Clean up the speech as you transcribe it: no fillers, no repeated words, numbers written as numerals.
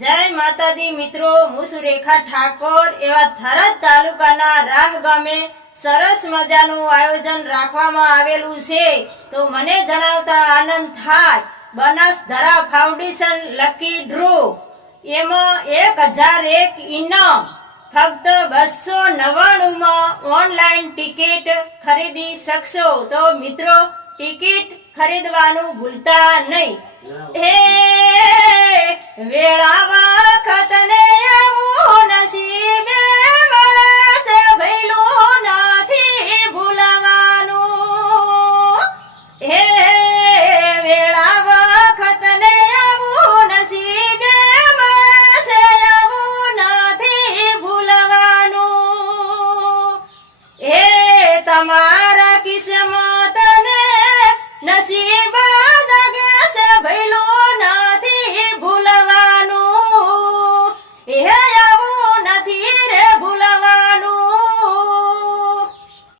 જય માતાજી મિત્રો, હું સુરેખા ઠાકોર એવા થરાદ તાલુકાના રાહ ગામે સરસ મજાનું આયોજન રાખવામાં આવેલું છે. તો મને જણાવતા આનંદ થાય. બનાસધરા ફાઉન્ડેશન લકી ડ્રો, એમાં 1001 ઇનામ. ફક્ત 299 ઓનલાઈન ટિકિટ ખરીદી શકશો. તો મિત્રો, ટિકિટ ખરીદવાનું ભૂલતા નહીં. વેળાવા